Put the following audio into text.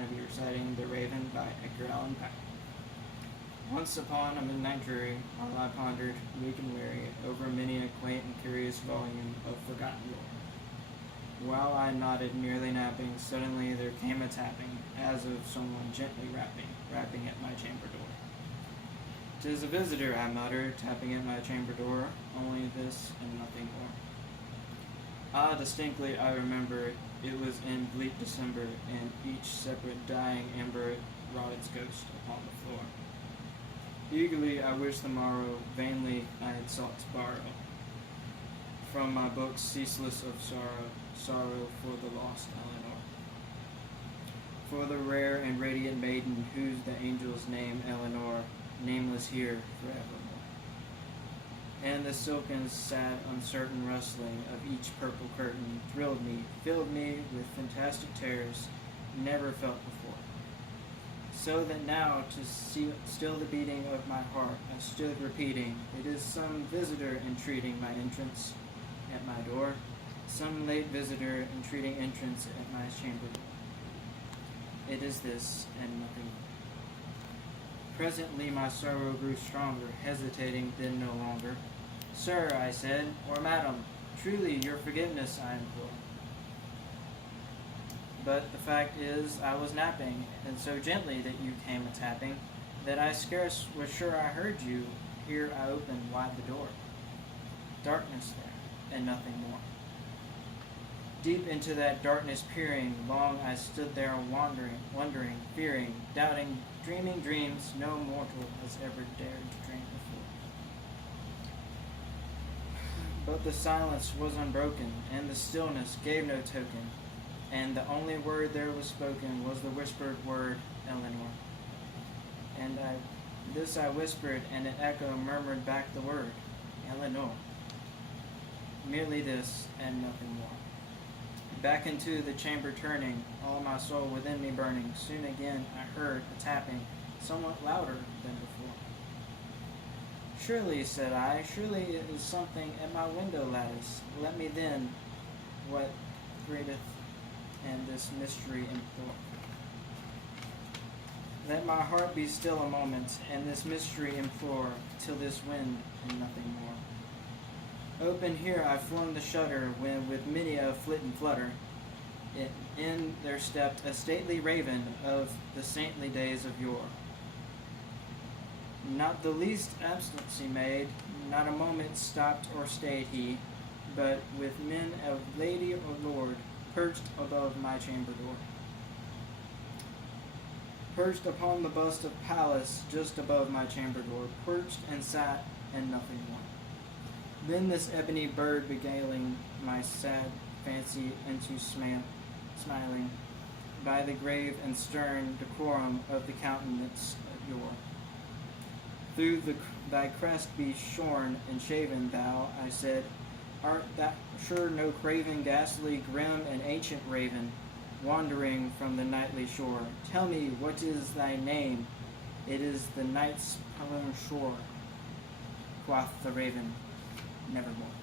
going to be reciting The Raven by Edgar Allan Poe. Once upon a midnight dreary, while I pondered, weak and weary, over many a quaint and curious volume of forgotten lore. While I nodded, nearly napping, suddenly there came a tapping, as of someone gently rapping at my chamber door. "'Tis a visitor," I muttered, tapping at my chamber door, "only this and nothing more." Ah, distinctly I remember, it was in bleak December, and each separate dying ember wrought its ghost upon the floor. Eagerly I wished the morrow, vainly I had sought to borrow from my books ceaseless of sorrow for the lost Eleanor, for the rare and radiant maiden whose the angels name Eleanor, nameless here forevermore. And the silken, sad, uncertain rustling of each purple curtain thrilled me, filled me with fantastic terrors never felt before. So that now, to still the beating of my heart, I stood repeating, it is some visitor entreating my entrance at my door, some late visitor entreating entrance at my chamber door. It is this, and nothing more. Presently my sorrow grew stronger, hesitating then no longer. "Sir," I said, "or madam, truly your forgiveness I implore. But the fact is, I was napping, and so gently that you came a-tapping, that I scarce was sure I heard you. Here I opened wide the door. Darkness there, and nothing more. Deep into that darkness peering, long I stood there wondering, fearing, doubting, dreaming dreams no mortal has ever dared to dream before. But the silence was unbroken, and the stillness gave no token, and the only word there was spoken was the whispered word, Eleanor. And this I whispered, and an echo murmured back the word, Eleanor. Merely this, and nothing more. Back into the chamber turning, all my soul within me burning, soon again I heard a tapping, somewhat louder than before. "Surely," said I, "surely it is something at my window lattice. Let me then, what greateth and this mystery implore. Let my heart be still a moment, and this mystery implore, till this wind and nothing more." Open here I flung the shutter, when with many a flit and flutter, in there stepped a stately raven of the saintly days of yore. Not the least absence he made, not a moment stopped or stayed he, but with mien of lady or lord, perched above my chamber door. Perched upon the bust of Pallas, just above my chamber door, perched and sat, and nothing more. Then this ebony bird beguiling my sad fancy into smiling, by the grave and stern decorum of the countenance of yore. "Through thy crest be shorn and shaven, thou," I said, "art thou sure no craven, ghastly, grim, and ancient raven, wandering from the nightly shore? Tell me, what is thy name?" "It is the night's lone shore," quoth the raven, "nevermore."